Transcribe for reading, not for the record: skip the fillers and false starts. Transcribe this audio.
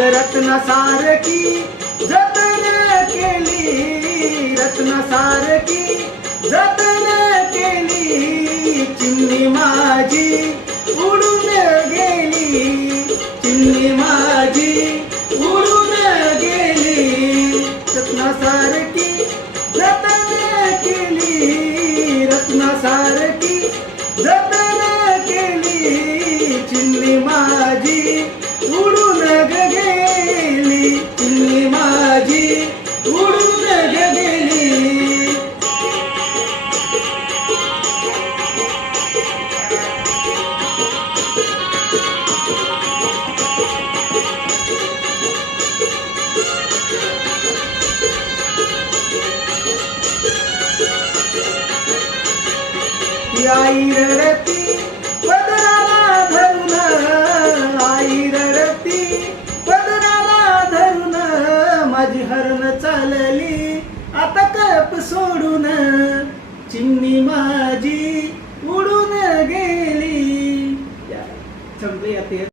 रत्नासारखी जतन केली, रत्नासारखी जतन केली, चिमणी माझी उडून गेली, चिमणी माझी उडून गेली, रत्नासारखी जतन केली, रत्नासारखी जतन केली, चिमणी माझी उडून गेली, चिमणी माझी उडून गेली. आई रडती पदराला धरून, आई रडती पदराला धरून, माझी हरण चालली आता कळप सोडून, चिमणी माझी उडून गेली. संपले आता.